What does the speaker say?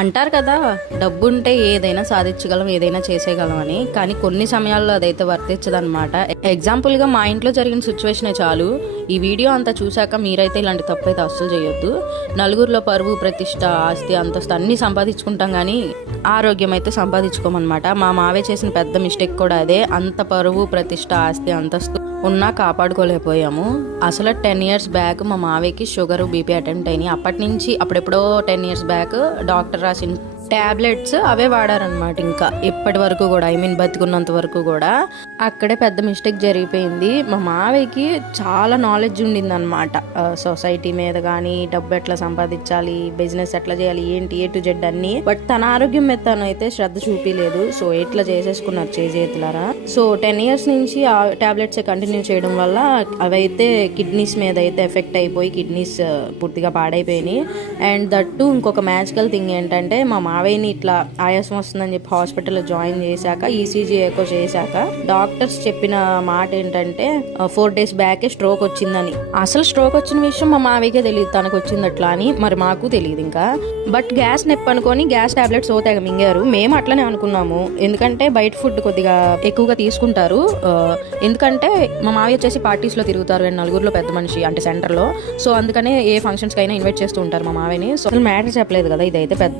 అంటారు కదా, డబ్బుంటే ఏదైనా సాధించగలం, ఏదైనా చేసేయగలం అని. కానీ కొన్ని సమయాల్లో అదైతే వర్తించదనమాట. ఎగ్జాంపుల్గా మా ఇంట్లో జరిగిన సిచ్యువేషనే చాలు. ఈ వీడియో అంతా చూశాక మీరైతే ఇలాంటి తప్పు అయితే అస్సలు చేయొద్దు. నలుగురిలో పరువు, ప్రతిష్ట, ఆస్తి, అంతస్తు అన్నీ సంపాదించుకుంటాం, కానీ ఆరోగ్యం అయితే సంపాదించుకోమన్నమాట. మా మావే చేసిన పెద్ద మిస్టేక్ కూడా అదే. అంత పరువు, ప్రతిష్ట, ఆస్తి, అంతస్తు ఉన్నా కాపాడుకోలేకపోయాము. అసలు 10 years బ్యాక్ మా మావయ్యకి షుగర్, బీపీ అటెంప్ట్ అయినాయి. అప్పటి నుంచి అప్పుడెప్పుడో 10 years బ్యాక్ డాక్టర్ రాసిన ట్యాబ్లెట్స్ అవే వాడారనమాట. ఇంకా ఇప్పటి వరకు కూడా, బతికున్నంత వరకు కూడా. అక్కడే పెద్ద మిస్టేక్ జరిగిపోయింది. మా మావయ్యకి చాలా నాలెడ్జ్ ఉండింది అనమాట, సొసైటీ మీద కానీ, డబ్బు ఎట్లా సంపాదించాలి, బిజినెస్ ఎట్లా చేయాలి, ఏంటి A to Z అన్ని. బట్ తన ఆరోగ్యం మీద తనైతే శ్రద్ధ చూపించలేదు. సో ఎట్లా చేసేసుకున్నారు చేతులారా. సో 10 years నుంచి ఆ టాబ్లెట్స్ కంటిన్యూ చేయడం వల్ల అవైతే కిడ్నీస్ మీద అయితే ఎఫెక్ట్ అయిపోయి కిడ్నీస్ పూర్తిగా పాడైపోయినాయి. అండ్ దట్టు ఇంకొక మ్యాజికల్ థింగ్ ఏంటంటే, మా మావయ్యని ఇట్లా ఆయాసం వస్తుందని చెప్పి హాస్పిటల్లో జాయిన్ చేశాక, ఈసీజీ ఎకో చేశాక డాక్టర్స్ చెప్పిన మాట ఏంటంటే 4 days బ్యాకే స్ట్రోక్ వచ్చిందని. అసలు స్ట్రోక్ వచ్చిన విషయం మా మావయ్యకే తెలియదు, తనకు వచ్చింది అట్లా అని. మరి మాకు తెలియదు ఇంకా. బట్ గ్యాస్ నొప్పి అనుకొని గ్యాస్ టాబ్లెట్స్ ఓతేగ మింగారు. మేము అట్లనే అనుకున్నాము, ఎందుకంటే బయట ఫుడ్ కొద్దిగా ఎక్కువగా తీసుకుంటారు. ఎందుకంటే మా మావయ్య వచ్చేసి పార్టీస్ లో తిరుగుతారు, అండ్ నలుగురిలో పెద్ద మనిషి, అంటే సెంటర్ లో. సో అందుకనే ఏ ఫంక్షన్స్ కైనా ఇన్వైట్ చేస్తూ ఉంటారు మా మావయ్యని. సో అసలు మ్యాటర్ చెప్పలేదు కదా, ఇదైతే పెద్ద